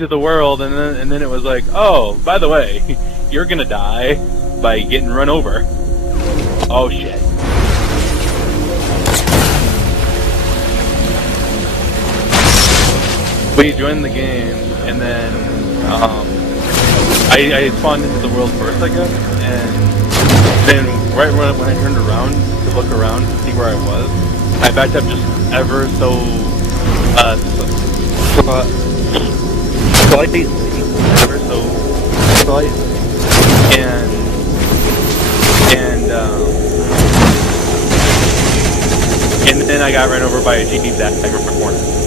to the world, and then it was like, oh, by the way, you're gonna die by getting run over. Oh shit. We joined the game, and then I spawned into the world first, I guess, and then right when I turned around to look around to see where I was, I backed up just ever so slightly, ever so slight, and then I got ran over by a jeep that I corner.